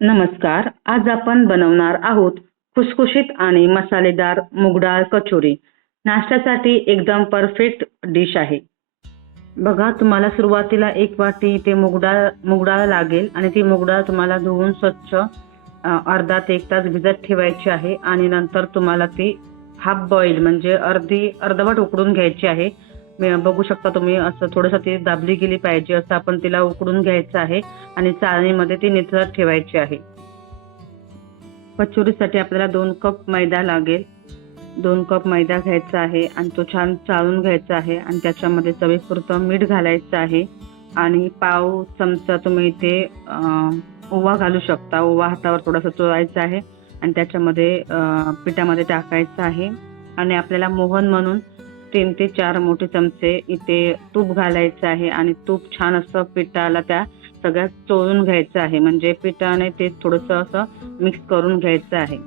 नमस्कार आज आपण बनवणार आहोत खुसखुशीत आणि मसालेदार मुगडाळ कचोरी. नाश्त्यासाठी एकदम परफेक्ट डिश आहे. बघा तुम्हाला सुरुवातीला एक वाटी ते मुगडाळ मुगडाळ लागेल आणि ती मुगडाळ तुम्हाला धुवून स्वच्छ अर्धा ते एक तास भिजत ठेवायची आहे आणि नंतर तुम्हाला ती हाफ बॉईल म्हणजे अर्धी अर्धवट उकडून घ्यायची आहे. बघू शकता तुम्ही असं थोडंसं ती दाबली गेली पाहिजे असं आपण तिला उकडून घ्यायचं आहे आणि चाळणीमध्ये ती निथळत ठेवायची आहे. कचोरीसाठी आपल्याला दोन कप मैदा लागेल. दोन कप मैदा घ्यायचा आहे आणि तो छान चाळून घ्यायचा आहे आणि त्याच्यामध्ये चवीपुरतं मीठ घालायचं आहे. आणि पाव चमचा तुम्ही इथे ओवा घालू शकता. ओवा हातावर थोडासा चोळायचा आहे आणि त्याच्यामध्ये पिठामध्ये टाकायचं आहे. आणि आपल्याला मोहन म्हणून तीन ते चार मोठे चमचे इथे तूप घालायचं आहे आणि तूप छान असं पिठाला त्या सगळ्यात चोळून घ्यायचं आहे. म्हणजे पिठाने ते थोडंसं असं मिक्स करून घ्यायचं आहे.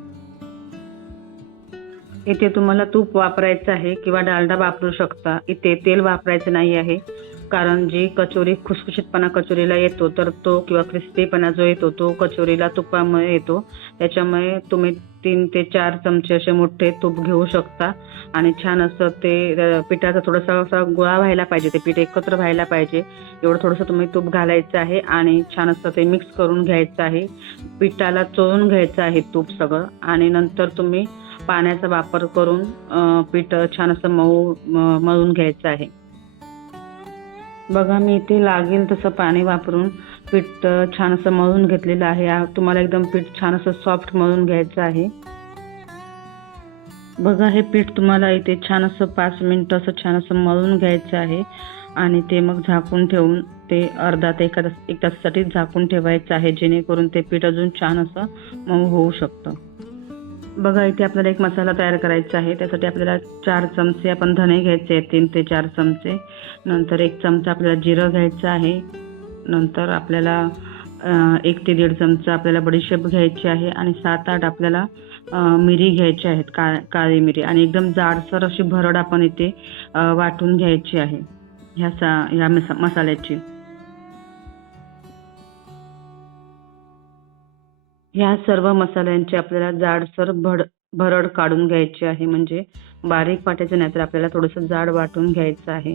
इथे तुम्हाला तूप वापरायचं आहे किंवा डालडा वापरू शकता. इथे तेल वापरायचं नाही आहे. कारण जी कचोरी खुसखुशीतपणा कचोरीला येतो तर तो किंवा क्रिस्पीपणा जो येतो तो कचोरीला तुपामुळे येतो. त्याच्यामुळे तुम्ही तीन ते चार चमचे असे मोठे तूप घेऊ शकता. आणि छान असं ते पिठाचा थोडासा असा गोळा व्हायला पाहिजे. ते पीठ एकत्र व्हायला पाहिजे. एवढं थोडंसं तुम्ही तूप घालायचं आहे आणि छान असं ते मिक्स करून घ्यायचं आहे. पिठाला चोळून घ्यायचं आहे तूप सगळं. आणि नंतर तुम्ही पाण्याचा वापर करून पीठ छान असं मऊ मळून घ्यायचं आहे. बघा मी इथे लागेल तसं पाणी वापरून. पीठ छान असं मळून घेतलेलं आहे. आ- तुम्हाला एकदम पीठ छान असं सॉफ्ट मळून घ्यायचं आहे. बघा हे पीठ तुम्हाला इथे छान असं पाच मिनटं असं छान असं मळून घ्यायचं आहे. आणि ते मग झाकून ठेवून ते अर्धा ते एका तास एक तासासाठी झाकून ठेवायचं आहे जेणेकरून ते पीठ अजून छान असं मऊ होऊ शकतं. बघा इथे आपल्याला एक मसाला तयार करायचा आहे. त्यासाठी आपल्याला चार चमचे आपण धणे घ्यायचे आहेत तीन ते चार चमचे. नंतर एक चमचा आपल्याला जिरं घ्यायचं आहे. नंतर आपल्याला एक ते दीड चमचा आपल्याला बडीशेप घ्यायची आहे आणि सात आठ आपल्याला मिरी घ्यायची आहेत का काळी मिरी. आणि एकदम जाडसर अशी भरड आपण इथे वाटून घ्यायची आहे. ह्या सा ह्या मसा मसाल्याची. ह्या सर्व मसाल्यांची आपल्याला जाडसर भड भरड काढून घ्यायची आहे. म्हणजे बारीक वाटायचं नाही तर आपल्याला थोडंसं जाड वाटून घ्यायचं आहे.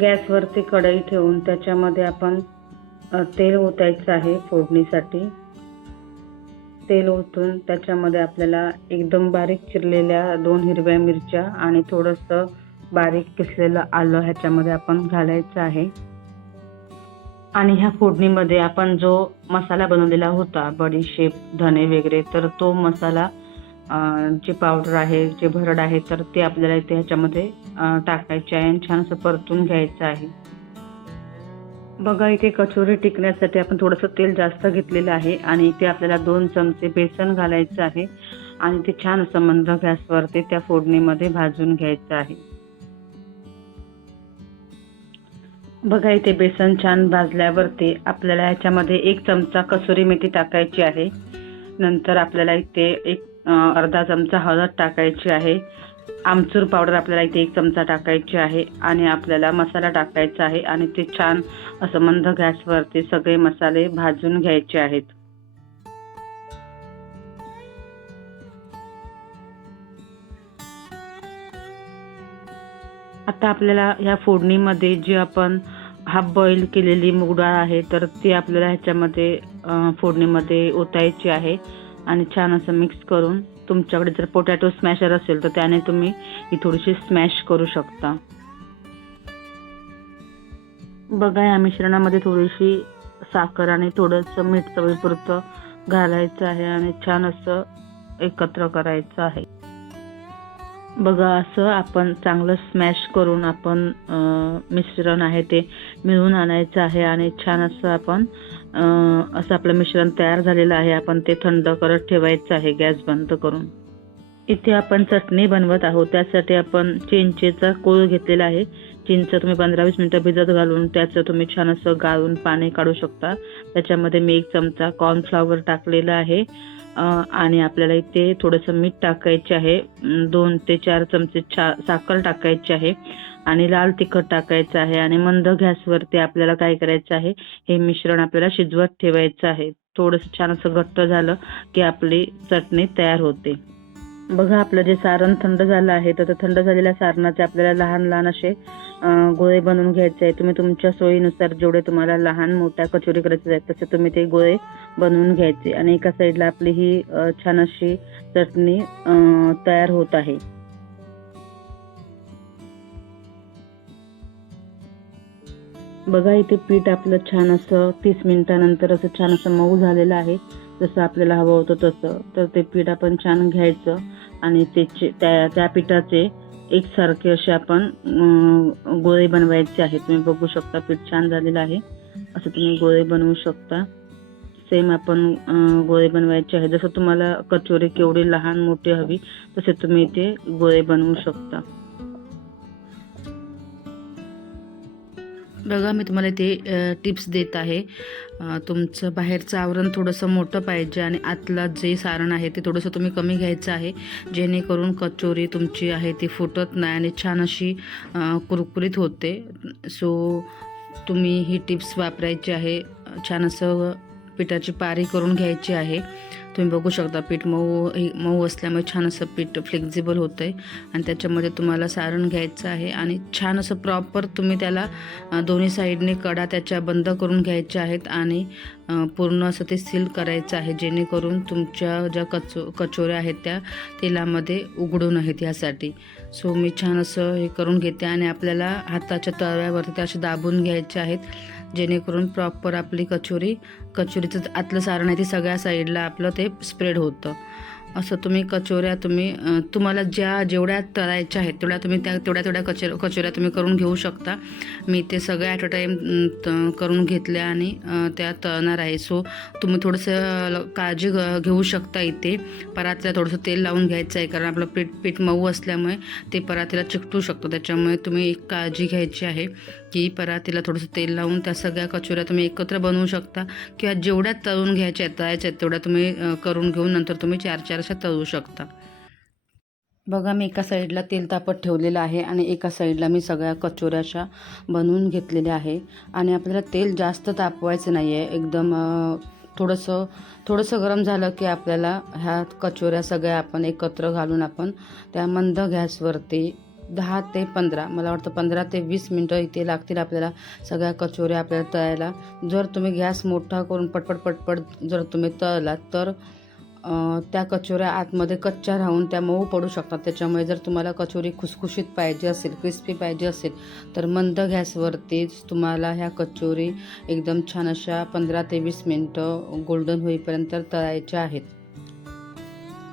गॅसवरती कढई ठेवून त्याच्यामध्ये आपण तेल ओतायचं आहे फोडणीसाठी. तेल ओतून त्याच्यामध्ये आपल्याला एकदम बारीक चिरलेल्या दोन हिरव्या मिरच्या आणि थोडंसं बारीक किसलेलं आलं ह्याच्यामध्ये आपण घालायचं आहे. आणि ह्या फोडणीमध्ये आपण जो मसाला बनवलेला होता बडीशेप धने वगैरे तर तो मसाला जे पावडर आहे जे भरड आहे तर ते आपल्याला इथे ह्याच्यामध्ये टाकायचे आहे आणि छान असं परतून घ्यायचं आहे. बघा इथे कचोरी टिकण्यासाठी आपण थोडंसं तेल जास्त घेतलेलं आहे आणि इथे आपल्याला दोन चमचे बेसन घालायचं आहे आणि ते छान असं मंद गॅसवरती त्या फोडणीमध्ये भाजून घ्यायचं आहे. बघा इथे बेसन छान भाजल्यावरती आपल्याला ह्याच्यामध्ये एक चमचा कसुरी मेथी टाकायची आहे. नंतर आपल्याला इथे एक अर्धा चमचा हळद टाकायची आहे. आमचूर पावडर आपल्याला इथे एक चमचा टाकायची आहे आणि आपल्याला मसाला टाकायचा आहे आणि ते छान असं मंद गॅसवरती सगळे मसाले भाजून घ्यायचे आहेत. आता आपल्याला ह्या फोडणीमध्ये जी आपण हाफ बॉईल केलेली मूग डाळ आहे तर ती आपल्याला ह्याच्यामध्ये फोडणीमध्ये ओतायची आहे आणि छान असं मिक्स करून तुमच्याकडे जर पोटॅटो स्मॅशर असेल तर त्याने तुम्ही ही थोडीशी स्मॅश करू शकता. बघा या मिश्रणामध्ये थोडीशी साखर आणि थोडंसं मीठ चवीपुरतं घालायचं आहे आणि छान असं एकत्र करायचं आहे. बघा असं आपण चांगलं स्मॅश करून आपण मिश्रण आहे ते मिळून आणायचं आहे आणि छान असं आपण असं आपलं मिश्रण तयार झालेलं आहे. आपण ते थंड करत ठेवायचं आहे गॅस बंद करून. इथे आपण चटणी बनवत आहोत. त्यासाठी आपण चिंचेचा कोळ घेतलेला आहे. चिंच तुम्ही पंधरा वीस मिनटं भिजत घालून त्याचं तुम्ही छान असं गाळून पाणी काढू शकता. त्याच्यामध्ये मी एक चमचा कॉर्नफ्लॉवर टाकलेला आहे. आणि आपल्याला इथे थोडंसं मीठ टाकायचे आहे. दोन ते चार चमचे चा साखर टाकायची आहे. आणि लाल तिखट टाकायचं आहे. आणि मंद गॅसवरती आपल्याला काय करायचं आहे हे मिश्रण आपल्याला शिजवत ठेवायचं आहे. थोडंसं छान असं घट्ट झालं की आपली चटणी तयार होते. बघा आपलं जे सारण थंड झालं आहे तर थंड झालेल्या सारणाचे आपल्याला लहान लहान असे गोळे बनवून घ्यायचे आहे तुम्ही तुमच्या सोयीनुसार जेवढे तुम्हाला लहान मोठ्या कचोरी करायचे आहेत तसे तुम्ही ते गोळे बनवून घ्यायचे. आणि एका साईडला आपली ही छान अशी चटणी तयार होत आहे. बघा इथे पीठ आपलं छान असं तीस मिनिटानंतर असं छान असं मऊ झालेलं आहे. जसं आपल्याला हवं होतं तसं. तर ते पीठ आपण छान घ्यायचं आणि त्याचे त्या त्या पिठाचे एकसारखे असे आपण गोळे बनवायचे आहेत. तुम्ही बघू शकता पीठ छान झालेलं आहे. असं तुम्ही गोळे बनवू शकता. सेम आपण गोळे बनवायचे आहे. जसं तुम्हाला कचोरी केवढी लहान मोठी हवी तसे तुम्ही ते गोळे बनवू शकता. बघा मी तुम्हाला ते टिप्स देत आहे. तुमचं बाहेरचं आवरण थोडंसं मोठं पाहिजे आणि आतलं जे सारण आहे ते थोडंसं तुम्ही कमी घ्यायचं आहे. जेणेकरून कचोरी तुमची आहे ती फुटत नाही आणि छान अशी कुरकुरीत होते. सो तुम्ही ही टिप्स वापरायची आहे. छान असं पिठाची पारी करून घ्यायची आहे. तुम्ही बघू शकता पीठ मऊ हे मऊ असल्यामुळे छान असं पीठ फ्लेक्झिबल होतं आहे आणि त्याच्यामध्ये तुम्हाला सारण घ्यायचं आहे आणि छान असं प्रॉपर तुम्ही त्याला दोन्ही साईडने कडा त्याच्या बंद करून घ्यायच्या आहेत आणि पूर्ण असं ते सील करायचं आहे जेणेकरून तुमच्या ज्या कचो कचोऱ्या आहेत त्या तेलामध्ये उघडून आहेत ह्यासाठी. सो मी छान असं हे करून घेते आणि आपल्याला हाताच्या तव्यावरती असे दाबून घ्यायचे आहेत. जेणेकरून प्रॉपर आपली कचोरी कचोरीचं आतलं सारण आहे ते सगळ्या साईडला आपलं ते स्प्रेड होतं. असं तुम्ही कचोऱ्या तुम्ही तुम्हाला ज्या जेवढ्या तळायच्या आहेत तेवढ्या तुम्ही त्या तेवढ्या तेवढ्या कचोऱ्या कचोऱ्या तुम्ही करून घेऊ शकता. मी ते सगळ्या ॲट अ टाईम करून घेतल्या आणि त्या तळणार आहे. सो तुम्ही थोडंसं काळजी घ- घेऊ शकता इथे. परातीला थोडंसं तेल लावून घ्यायचं आहे कारण आपलं पीठ पीठ मऊ असल्यामुळे ते परातीला चिकटू शकतो. त्याच्यामुळे तुम्ही एक काळजी घ्यायची आहे. की परातीला थोडंसं तेल लावून त्या सगळ्या कचोऱ्या तुम्ही एकत्र बनवू शकता. किंवा जेवढ्या तळून घ्यायच्या आहेत तळायच्या आहेत तेवढ्या तुम्ही करून घेऊन नंतर तुम्ही चार चार अशा तळू शकता. बघा मी एका साईडला तेल तापत ठेवलेलं आहे आणि एका साईडला मी सगळ्या कचोऱ्याशा बनवून घेतलेल्या आहे. आणि आपल्याला तेल जास्त तापवायचं नाही आहे एकदम थोडंसं थोडंसं गरम झालं की आपल्याला ह्या कचोऱ्या सगळ्या आपण एकत्र घालून आपण त्या मंद गॅसवरती दहा ते पंधरा मला वाटतं पंधरा ते वीस मिनटं इथे लागतील आपल्याला सगळ्या कचोऱ्या आपल्याला तळायला. जर तुम्ही गॅस मोठा करून पटपट पटपट जर तुम्ही तळलात तर त्या कचोऱ्या आतमध्ये कच्च्या राहून त्या मऊ पडू शकतात. त्याच्यामुळे जर तुम्हाला कचोरी खुसखुशीत पाहिजे असेल क्रिस्पी पाहिजे असेल तर मंद गॅसवरतीच तुम्हाला ह्या कचोरी एकदम छान अशा पंधरा ते वीस मिनटं गोल्डन होईपर्यंत तळायच्या आहेत.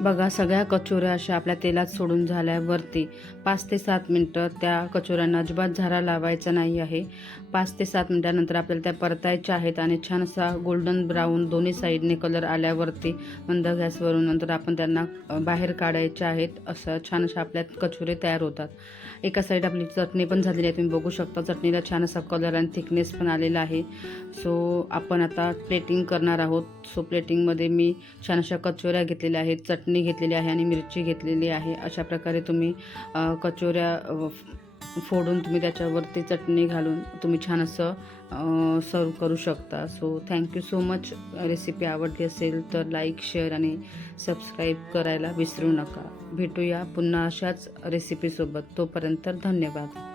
बघा सगळ्या कचोऱ्या अशा आपल्या तेलात सोडून झाल्यावरती पाच ते सात मिनटं त्या कचोऱ्यांना अजिबात झारा लावायचा नाही आहे. पाच ते सात मिनटानंतर आपल्याला त्या परतायच्या आहेत आणि छान असा गोल्डन ब्राऊन दोन्ही साईडने कलर आल्यावरती मंद गॅसवरून नंतर आपण त्यांना बाहेर काढायच्या आहेत. असं छान अशा आपल्या कचोरे तयार होतात. एका साईड आपली चटणी पण झालेली आहे तुम्ही बघू शकता. चटणीला छान असा कलर आणि थिकनेस पण आलेला आहे. सो आपण आता प्लेटिंग करणार आहोत. सो प्लेटिंगमध्ये मी छान अशा कचोऱ्या घेतलेल्या आहेत चटणी घेतलेली आहे आणि मिरची घेतलेली आहे. अशा प्रकारे तुम्ही कचोऱ्या फोडून तुम्ही त्याच्यावरती चटणी घालून तुम्ही छान असं सर्व करू शकता. So thank you so much recipe आवडली असेल तर लाईक शेअर आणि सबस्क्राईब करायला विसरू नका. भेटूया पुन्हा अशाच रेसिपीसोबत तोपर्यंत धन्यवाद.